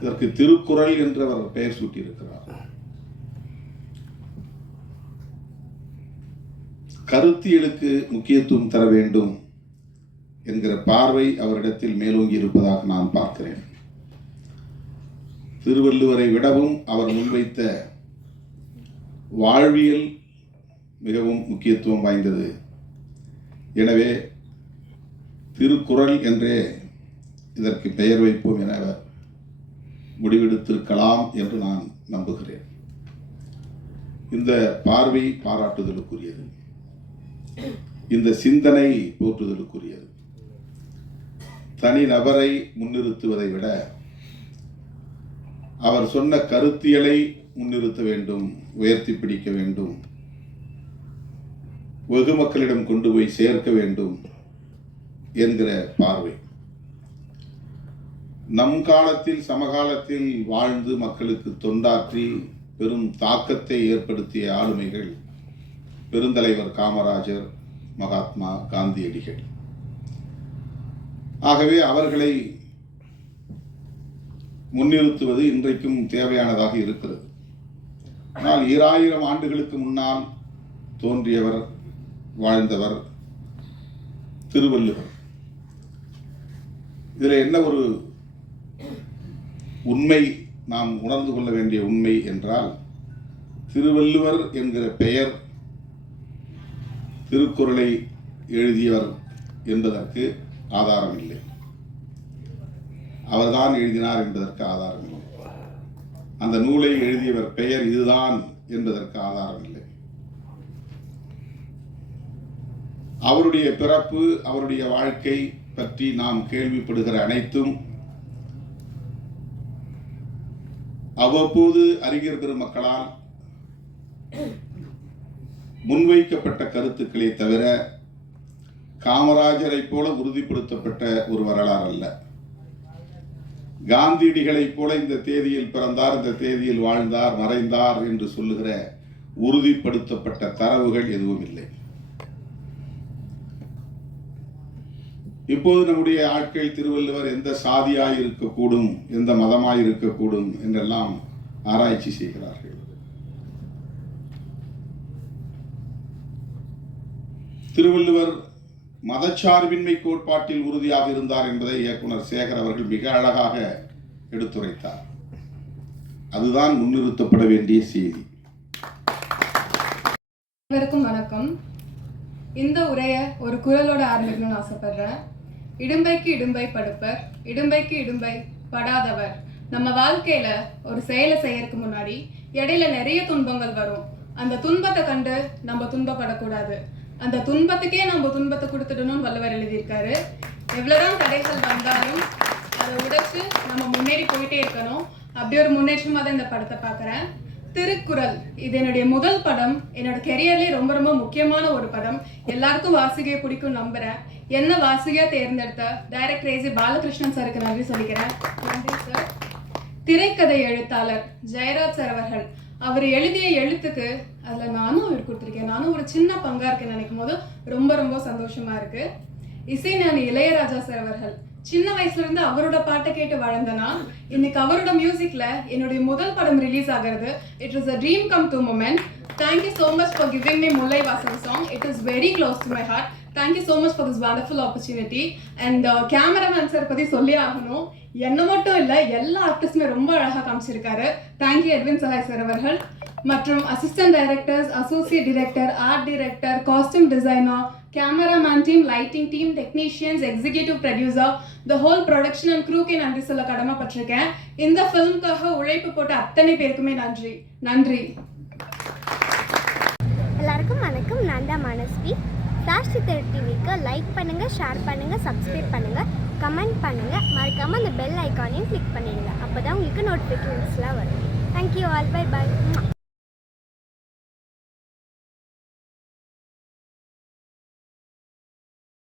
இதற்கு திருக்குறள் என்று அவர் பெயர் சூட்டியிருக்கிறார். கருத்தியலுக்கு முக்கியத்துவம் தர வேண்டும் என்கிற பார்வை அவரிடத்தில் மேலோங்கி இருப்பதாக நான் பார்க்கிறேன். திருவள்ளுவரை விடவும் அவர் முன்வைத்த வாழ்வியல் மிகவும் முக்கியத்துவம் வாய்ந்தது. எனவே திருக்குறள் என்றே இதற்கு பெயர் வைப்போம் என அவர் முடிவெடுத்திருக்கலாம் என்று நான் நம்புகிறேன். இந்த பார்வை பாராட்டுதலுக்குரியது, இந்த சிந்தனை போற்றுதலுக்குரியது. தனி நபரை முன்னிறுத்துவதை விட அவர் சொன்ன கருத்தியலை முன்னிறுத்த வேண்டும், உயர்த்தி பிடிக்க வேண்டும், வெகு மக்களிடம் கொண்டு போய் சேர்க்க வேண்டும் என்கிற பார்வை. நம் காலத்தில் சமகாலத்தில் வாழ்ந்து மக்களுக்கு தொண்டாற்றி பெரும் தாக்கத்தை ஏற்படுத்திய ஆளுமைகள் பெருந்தலைவர் காமராஜர், மகாத்மா காந்தியடிகள். ஆகவே அவர்களை முன்னிறுத்துவது இன்றைக்கும் தேவையானதாக இருக்கிறது. ஆனால் 2000 ஆண்டுகளுக்கு முன்னால் தோன்றியவர், வாழ்ந்தவர் திருவள்ளுவர். இதில் என்ன ஒரு உண்மை நாம் உணர்ந்து கொள்ள வேண்டிய உண்மை என்றால், திருவள்ளுவர் என்கிற பெயர் திருக்குறளை எழுதியவர் என்பதற்கு ஆதாரம் இல்லை. அவர்தான் எழுதினார் என்பதற்கு ஆதாரம் இல்லை. அந்த நூலை எழுதியவர் பெயர் இதுதான் என்பதற்கு ஆதாரம் இல்லை. அவருடைய பிறப்பு, அவருடைய வாழ்க்கை பற்றி நாம் கேள்விப்படுகிற அனைத்தும் அவ்வப்போது அறிஞர் பெருமக்களால் முன்வைக்கப்பட்ட கருத்துக்களை தவிர காமராஜரை போல உறுதிப்படுத்தப்பட்ட ஒரு வரலாறு அல்ல. காந்தியடிகளைப் போல இந்த தேதியில் பிறந்தார், இந்த தேதியில் வாழ்ந்தார், மறைந்தார் என்று சொல்லுகிற உறுதிப்படுத்தப்பட்ட தரவுகள் எதுவும் இல்லை. இப்போது நம்முடைய ஆட்கள் திருவள்ளுவர் எந்த சாதியாய் இருக்கக்கூடும், எந்த மதமாய் இருக்கக்கூடும் என்றெல்லாம் ஆராய்ச்சி செய்கிறார்கள். திருவள்ளுவர் மதச்சார்பின்மை கோட்பாட்டில் உறுதியாக இருந்தார் என்பதை இயக்குனர் சேகர் அவர்கள் மிக அழகாக எடுத்துரைத்தார். அதுதான் முன்னிறுத்தப்பட வேண்டிய செய்தி. அனைவருக்கும் வணக்கம். இந்த உரையை ஒரு குரலோட ஆரம்பிக்கணும்னு ஆசைப்படுறேன். இடும்பைக்கு இடும்பை படுப்பர், இடும்பைக்கு இடும்பை படாதவர். நம்ம வாழ்க்கையில ஒரு செயலை செய்யறதுக்கு முன்னாடி இடையில நிறைய துன்பங்கள் வரும். அந்த துன்பத்தை கண்டு நம்ம துன்பப்படக்கூடாது. அந்த துன்பத்துக்கே நம்ம துன்பத்தை கொடுத்துடணும்னு வள்ளுவர் எழுதியிருக்காரு. எவ்வளவுதான் தடைகள் வந்தாலும் அதை உடைச்சு நம்ம முன்னேறி போயிட்டே இருக்கணும். அப்படி ஒரு முன்னேற்றமாக தான் இந்த படத்தை பார்க்குறேன். திருக்குறள் இது என்னுடைய முதல் படம். என்னோட கெரியர்லேயே ரொம்ப ரொம்ப முக்கியமான ஒரு படம். எல்லாருக்கும் வாசிகையை பிடிக்கும் நம்புறேன். என்ன வாசிகையா தேர்ந்தெடுத்த டைரக்டர் ஏசி பாலகிருஷ்ணன் சாருக்கு நன்றி சொல்லிக்கிறேன். நன்றி சார். திரைக்கதை எழுத்தாளர் ஜெயராஜ் சார் அவர்கள், அவர் எழுதிய எழுத்துக்கு அதில் நானும் அவர் கொடுத்துருக்கேன். நானும் ஒரு சின்ன பங்கா இருக்கேன்னு நினைக்கும் போது ரொம்ப ரொம்ப சந்தோஷமா இருக்கு. இசைஞானி இளையராஜா சார் அவர்கள், சின்ன வயசுல இருந்து அவரோட பாட்டை கேட்டு வளர்ந்தனா இன்னைக்கு அவரோட மியூசிக்ல என்னுடைய முதல் படம் ரிலீஸ் ஆகிறது. It was a dream come true moment. Thank you so much for giving me முல்லை வாசம் song. It is very close to my heart. Thank you so much for this wonderful opportunity. And cameraman sir பத்தி சொல்லி ஆகணும். என்ன மட்டும் இல்லை, எல்லா ஆர்டிஸ்டுமே ரொம்ப அழகாக காமிச்சிருக்காரு. தேங்க்யூ எட்வின் சஹாய் சார் அவர்கள் மற்றும் assistant directors, associate director, art director, costume designer, cameraman team, lighting team, technicians, executive producer, the whole production and க்ரூக்கே நன்றி சொல்ல கடமைப்பட்டிருக்கேன். இந்த ஃபிலிம்காக உழைப்பு போட்ட அத்தனை பேருக்குமே நன்றி. நன்றி. எல்லாருக்கும் வணக்கம். நான் தான் மனஸ்வி. ஃப்ளாஷ் சித்தர் டிவிக்கு லைக் பண்ணுங்கள், ஷேர் பண்ணுங்கள், சப்ஸ்கிரைப் பண்ணுங்கள், கமெண்ட் பண்ணுங்கள். மறக்காமல் அந்த பெல் ஐக்கானையும் கிளிக் பண்ணிடுங்க. அப்போ தான் உங்களுக்கு நோட்டிஃபிகேஷன்ஸ்லாம் வரும். Thank you all. Bye bye.